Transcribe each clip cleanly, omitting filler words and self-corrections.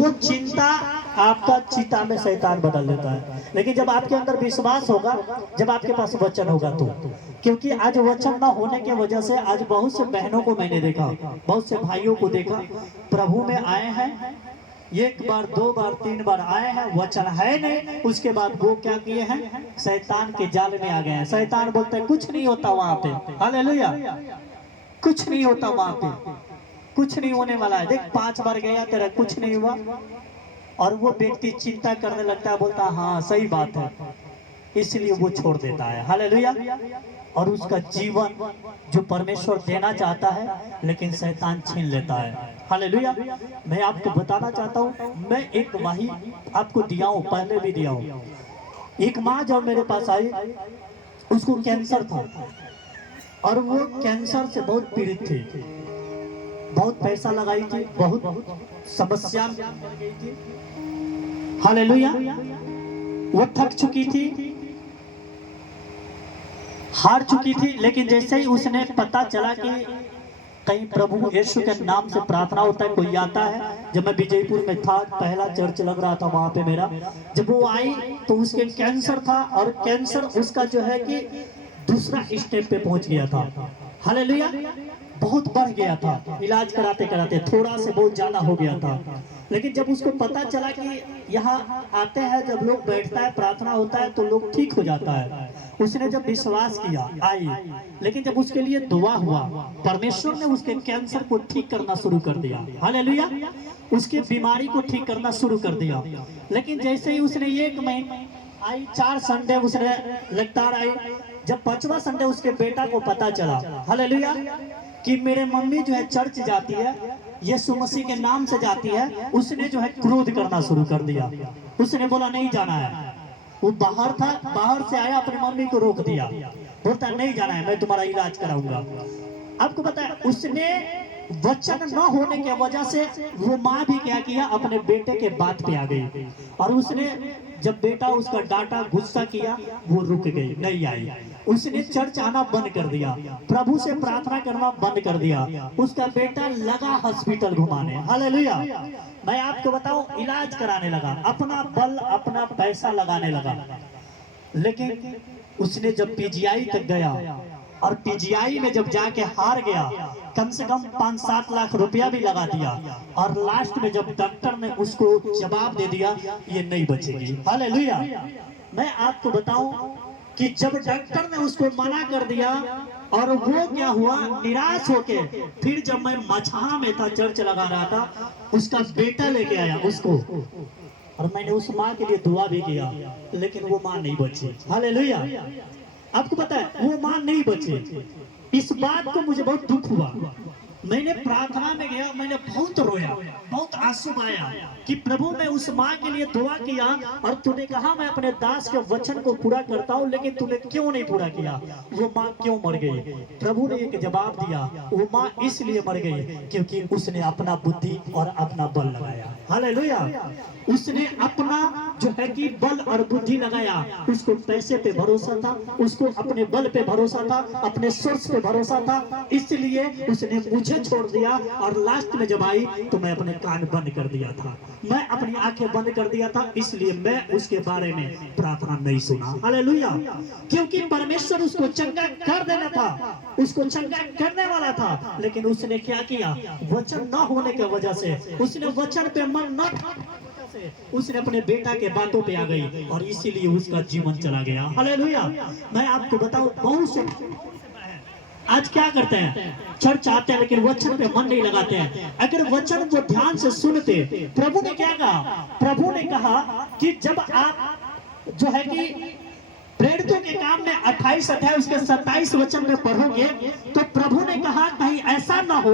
वो चिंता आपका चिता में शैतान बदल देता है। लेकिन जब आपके अंदर विश्वास होगा, जब आपके पास वचन होगा तो, क्योंकि आज वचन न होने की वजह से आज बहुत से बहनों को मैंने देखा, बहुत से भाइयों को देखा, प्रभु में आए हैं, एक बार दो बार तीन बार आए हैं, वचन है नहीं, उसके बाद वो क्या किए हैं, शैतान के जाल में आ गए हैं। शैतान बोलता है कुछ नहीं होता वहां पे, हालेलुया, कुछ नहीं होता वहां पे, कुछ नहीं होने वाला है। देख 5 बार गया तेरा कुछ नहीं हुआ, और वो व्यक्ति चिंता करने लगता है, बोलता है हाँ सही बात है, इसलिए वो छोड़ देता है, हालेलुया। और उसका जीवन जो परमेश्वर देना चाहता है लेकिन शैतान छीन लेता है, हालेलुया। मैं आपको बताना चाहता हूँ, मैं एक वही आपको दिया हूँ, पहले भी दिया हूँ। एक माँ जब मेरे पास आई, उसको कैंसर था और वो कैंसर से बहुत पीड़ित थी, बहुत पैसा लगाई थी, बहुत समस्या में पड़ गई थी, हालेलुया। वो थक चुकी थी, हार चुकी थी, लेकिन जैसे ही उसने पता चला कि कहीं प्रभु यीशु के नाम से प्रार्थना होता है, कोई आता है, जब मैं विजयपुर में था, पहला चर्च लग रहा था वहां पे मेरा, जब वो आई तो उसके कैंसर था, और कैंसर उसका जो है कि दूसरा स्टेप पे पहुंच गया था, हालेलुया, बहुत बढ़ गया था, इलाज कराते कराते थोड़ा से बहुत ज्यादा हो गया था। लेकिन जब उसको पता चला कि यहाँ आते हैं, जब लोग बैठता है, प्रार्थना होता है तो लोग ठीक हो जाता है, उसने जब विश्वास किया आई, लेकिन जब उसके लिए दुआ हुआ, परमेश्वर ने उसके कैंसर को ठीक करना शुरू कर दिया, हालेलुया, उसके बीमारी को ठीक करना शुरू कर दिया। लेकिन जैसे ही उसने 1 महीने आई, 4 संडे उसने लगातार आई, जब 5वां संडे उसके बेटा को पता चला, हालेलुया, कि मेरे मम्मी जो है चर्च जाती है, यीशु मसीह के नाम से जाती है, उसने जो है क्रोध करना शुरू कर दिया, उसने बोला नहीं जाना है। वो बाहर था, बाहर से आया, अपनी मम्मी को रोक दिया, बोलता नहीं जाना है, मैं तुम्हारा इलाज कराऊंगा। आपको पता है उसने वचन न होने की वजह से वो माँ भी क्या किया, अपने बेटे के बात पे आ गई, और उसने जब बेटा उसका डांटा, गुस्सा किया, वो रुक गई, नहीं आई, उसने चर्च आना बंद कर दिया, प्रभु से प्रार्थना करना बंद कर दिया, उसका बेटा लगा हॉस्पिटल घुमाने, हालेलुया। मैं आपको बताऊं, इलाज कराने लगा, अपना बल अपना पैसा लगाने लगा, लेकिन उसने जब पीजीआई तक गया, और पीजीआई में जब जाके हार गया, कम से कम 5-7 लाख रुपया भी लगा दिया, और लास्ट में जब डॉक्टर ने उसको जवाब दे दिया ये नहीं बचेगी, हालेलुया। मैं आपको बताऊं कि जब डॉक्टर ने उसको मना कर दिया, और वो क्या हुआ, निराश होके, फिर जब मैं मछहा में था, चर्च लगा रहा था, उसका बेटा लेके आया उसको, और मैंने उस माँ के लिए दुआ भी किया, लेकिन वो माँ नहीं बची, हालेलुया। आपको पता है वो माँ नहीं बची, इस बात को मुझे बहुत दुख हुआ। मैंने प्रार्थना में गया, मैंने बहुत रोया, बहुत आंसू आया कि प्रभु मैं उस माँ के लिए दुआ किया, और तूने कहा मैं अपने दास के वचन को पूरा करता हूँ, लेकिन तूने क्यों नहीं पूरा किया, वो माँ क्यों मर गई। प्रभु ने एक जवाब दिया, वो माँ इसलिए मर गई क्योंकि उसने अपना बुद्धि और अपना बल लगाया, हालेलुया। उसने अपना जो है कि बल और बुद्धि लगाया, उसको पैसे पे भरोसा था, उसको अपने बल पे भरोसा था, अपने सोर्स पे भरोसा था, इसलिए उसने मुझे छोड़ दिया, और लास्ट में जब आई तो मैं अपने कान बंद कर दिया था, मैं अपनी आंखें बंद कर दिया था, इसलिए मैं उसके बारे में प्रार्थना नहीं सुना, हालेलुया। क्योंकि परमेश्वर उसको चंगा कर देना था, उसको चंगा करने वाला था, लेकिन उसने क्या किया, वचन न होने की वजह से, उसने वचन पे मन न, उसने अपने बेटा के बातों पे आ गई, और इसीलिए उसका जीवन चला गया, हालेलुया। मैं आपको बताऊं, बहुत से आज क्या करते हैं, चर्च आते हैं लेकिन वचन पे मन नहीं लगाते हैं। अगर वचन को ध्यान से सुनते, प्रभु ने क्या कहा, प्रभु ने कहा कि जब आप जो है कि प्रेरितों के काम में 28 अध्याय उसके 27 वचन में पढ़ोगे, तो प्रभु ने कहा कहीं ऐसा ना हो,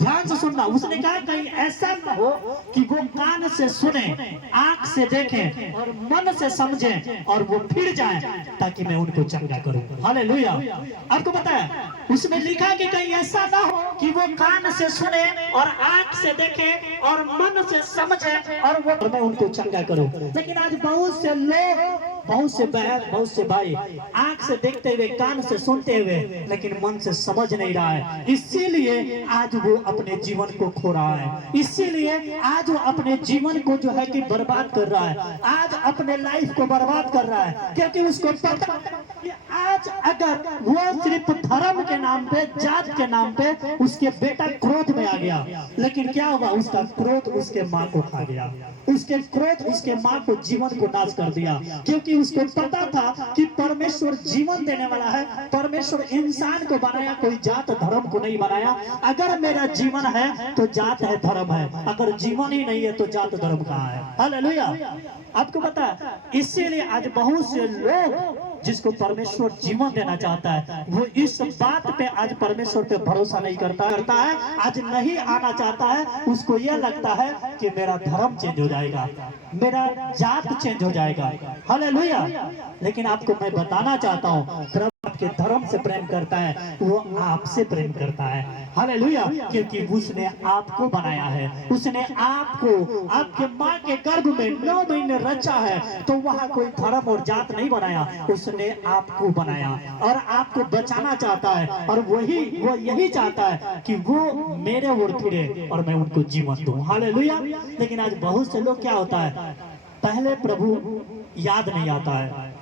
ध्यान से सुनना, उसने कहा कहीं ऐसा ना हो कि वो कान से सुने, आंख से देखें, और मन से समझें, और वो फिर जाएं, ताकि मैं उनको चंगा करूं, हालेलुया। आपको पता है उसमें लिखा कि कहीं ऐसा ना हो कि वो कान से सुने और आंख से देखे और मन से समझे, और वो मैं उनको चंगा करूं। लेकिन आज बहुत से लोग बहुत से बहन, बहुत से भाई आंख से देखते हुए, कान से सुनते हुए, लेकिन मन से समझ नहीं रहा है। इसीलिए आज वो अपने जीवन को खो रहा है, इसीलिए आज वो अपने जीवन को जो है कि बर्बाद कर रहा है, आज अपने लाइफ को बर्बाद कर रहा है। क्योंकि उसको पता कि आज अगर वो सिर्फ धर्म के नाम पे, जात के नाम पे उसके बेटा क्रोध में आ गया, लेकिन क्या हुआ, उसका क्रोध उसके माँ को खा गया, उसके क्रोध उसके माँ को जीवन को नाश कर दिया। क्योंकि उसको पता था कि परमेश्वर जीवन देने वाला है, परमेश्वर इंसान को बनाया, कोई जात धर्म को नहीं बनाया। अगर मेरा जीवन है तो जात है, धर्म है, अगर जीवन ही नहीं है तो जात धर्म कहाँ है। हालेलुया। आपको पता है, इसीलिए आज बहुत से लोग जिसको परमेश्वर जीवन देना चाहता है, वो इस बात पे आज परमेश्वर पे भरोसा नहीं करता है, आज नहीं आना चाहता है। उसको यह लगता है कि मेरा धर्म चेंज हो जाएगा, मेरा जात चेंज हो जाएगा। हालेलुया। लेकिन आपको मैं बताना चाहता हूँ, प्रभु आपके धर्म से प्रेम करता है, वो आपसे प्रेम करता है। हालेलुया। क्योंकि उसने आपको बनाया है, उसने आपको आपके माँ के गर्भ में 9 महीने रचा है, तो वहाँ कोई धर्म और जात नहीं बनाया, उसने आपको बनाया और आपको बचाना चाहता है। और वो यही चाहता है कि वो मेरे ओर फिरे और मैं उनको जीवन दूं। हालेलुया। लेकिन आज बहुत से लोग, क्या होता है, पहले प्रभु याद नहीं आता है,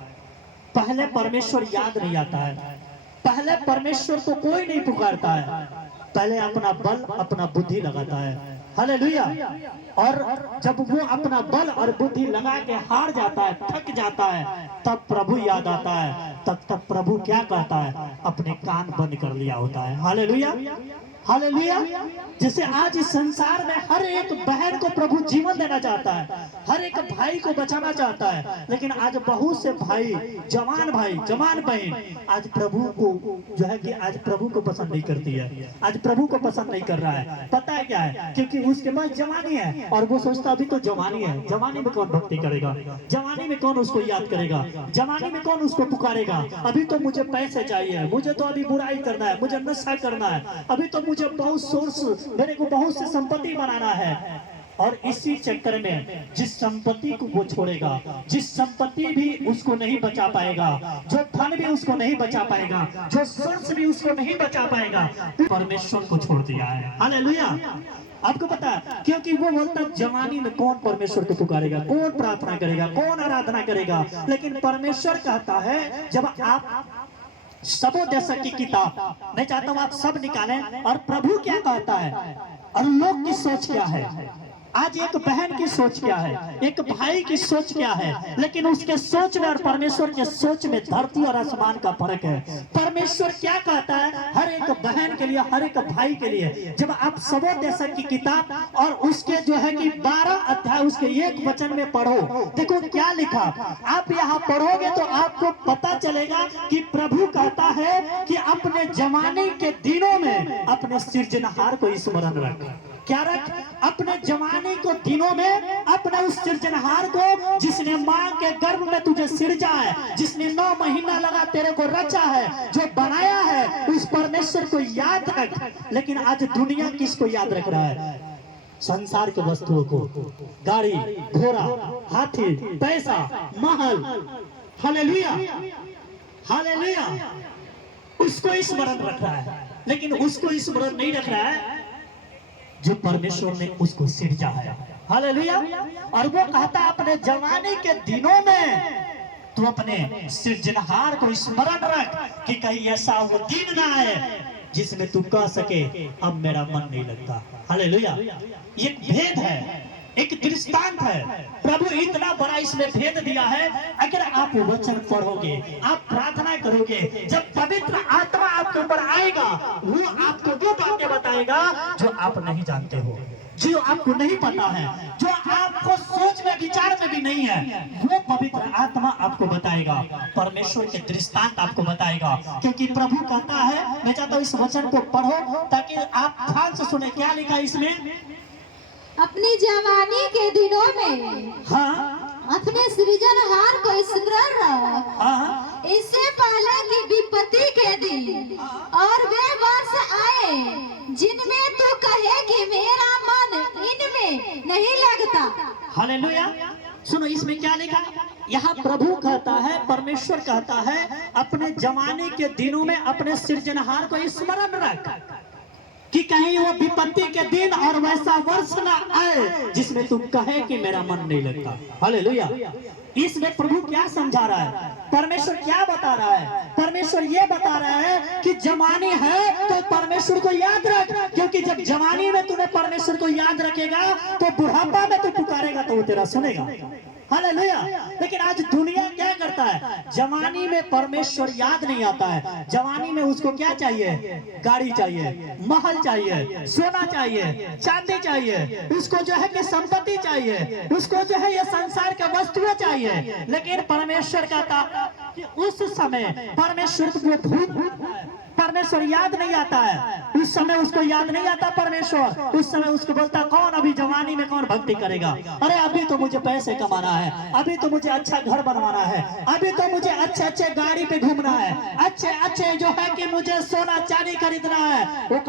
पहले परमेश्वर याद नहीं आता है, पहले परमेश्वर को कोई नहीं पुकारता है, पहले अपना बल, अपना बुद्धि लगाता है। हालेलुया। और जब वो अपना बल और बुद्धि लगा के हार जाता है, थक जाता है, तब प्रभु याद आता है। तब प्रभु क्या कहता है, अपने कान बंद कर लिया होता है। हालेलुया। हालेलुया। जैसे आज इस संसार में हर एक बहन को प्रभु जीवन देना चाहता है, हर एक भाई को बचाना चाहता है, लेकिन आज बहुत से भाई, जवान बहन आज प्रभु को जो है कि आज प्रभु को पसंद नहीं करती है, आज प्रभु को पसंद नहीं कर रहा है। पता है क्या है, क्योंकि उसके पास जवानी है और वो सोचता अभी तो जवानी है, जवानी में कौन भक्ति करेगा, जवानी में कौन उसको याद करेगा, जवानी में कौन उसको पुकारेगा। अभी तो मुझे पैसे चाहिए, मुझे तो अभी बुराई करना है, मुझे नशा करना है, अभी तो मुझे बहुत सोर्स, मेरे को बहुत से संपत्ति बनाना है। और इसी चक्कर में जिस संपत्ति को वो छोड़ेगा, जिस संपत्ति भी उसको नहीं बचा पाएगा, जो धन भी उसको नहीं बचा पाएगा, जो सोर्स भी उसको नहीं बचा पाएगा, परमेश्वर को छोड़ दिया है। हालेलुया। आपको पता है, क्योंकि वो बोलता जवानी में कौन परमेश्वर को पुकारेगा, कौन प्रार्थना करेगा, कौन आराधना करेगा। लेकिन परमेश्वर कहता है, जब आप सबोदशक की किताब, मैं चाहता हूं आप सब निकालें, और प्रभु क्या कहता है और लोग की सोच क्या है। आज एक बहन की सोच क्या है, एक भाई की सोच क्या है, लेकिन उसके सोच में और परमेश्वर के सोच में धरती और आसमान का फर्क है। परमेश्वर क्या कहता है हर एक बहन के लिए, हर एक भाई के लिए, जब आप सबोदशक की किताब और उसके जो है कि 12 अध्याय उसके 1 वचन में पढ़ो, देखो क्या लिखा। आप यहाँ पढ़ोगे तो आपको पता चलेगा कि प्रभु कहता है कि अपने जवानी के दिनों में अपने सृजनहार को स्मरण रख। क्या रख? अपने जवानी को दिनों में अपने उस सृजनहार को, जिसने मां के गर्भ में तुझे सृजा है, जिसने 9 महीना लगा तेरे को रचा है, जो बनाया है, उस परमेश्वर को याद रख। लेकिन आज दुनिया किसको याद रख रहा है? संसार के वस्तुओं को, गाड़ी घोड़ा, हाथी, पैसा, महल। हालेलुया। हालेलुया। उसको स्मरण रख रहा है, लेकिन उसको स्मरण नहीं रख रहा है जो परमेश्वर ने उसको सृजा है। हालेलुया। और वो कहता अपने जवानी के दिनों में तू अपने सृजनहार को स्मरण रख कि कहीं ऐसा वो दिन ना आए जिसमें तू कह सके अब मेरा मन नहीं लगता। हालेलुया। ये भेद है, एक दृष्टांत है। प्रभु इतना बड़ा इसमें भेद दिया है। अगर आप वचन पढ़ोगे, आप प्रार्थना करोगे, जब पवित्र आत्मा आपके ऊपर आएगा, वो आपको वो बातें बताएगा जो आप नहीं जानते हो, जो आपको नहीं पता है, जो आपको सोच में विचार में भी नहीं है, वो पवित्र आत्मा आपको बताएगा, परमेश्वर के दृष्टांत आपको बताएगा। क्योंकि प्रभु कहता है, मैं चाहता हूँ इस वचन को पढ़ो ताकि आप ध्यान से सुने क्या लिखा है इसमें। अपनी जवानी के दिनों में अपने सृजनहार को स्मरण रख, इससे पहले कि विपत्ति के दिन और वे वर्ष आए जिनमें तू कहे कि मेरा मन इनमें नहीं लगता। हालेलुया। सुनो इसमें क्या लिखा, यहाँ प्रभु कहता है, परमेश्वर कहता है, अपने जवानी के दिनों में अपने सृजनहार को स्मरण रख कि कहीं वो विपत्ति के दिन और वैसा वर्ष ना आए जिसमें तुम कहे कि मेरा मन नहीं लगता। हालेलुया। इसमें प्रभु क्या समझा रहा है, परमेश्वर क्या बता रहा है? परमेश्वर ये बता रहा है कि जवानी है तो परमेश्वर को याद रख, क्योंकि जब जवानी में तूने परमेश्वर को याद रखेगा तो बुढ़ापा में तू पुकारेगा तो वो तेरा सुनेगा। हालेलुया। लेकिन आज दुनिया क्या करता है, जवानी में परमेश्वर याद नहीं आता है। जवानी में उसको क्या चाहिए, गाड़ी चाहिए, महल चाहिए, सोना चाहिए, चांदी चाहिए, उसको जो है कि संपत्ति चाहिए, उसको जो है ये संसार के वस्तुएं चाहिए। लेकिन परमेश्वर कहता कि उस समय परमेश्वर को भूल, परमेश्वर याद नहीं आता है। उस समय उसको याद नहीं आता परमेश्वर। उस समय उसको बोलता कौन अभी जवानी में कौन भक्ति करेगा, अरे अभी तो मुझे पैसे कमाना है, अभी तो मुझे अच्छा घर बनवाना है, अभी तो मुझे अच्छे अच्छे गाड़ी पे घूमना है, अच्छे अच्छे जो है कि मुझे सोना चांदी खरीदना है। वो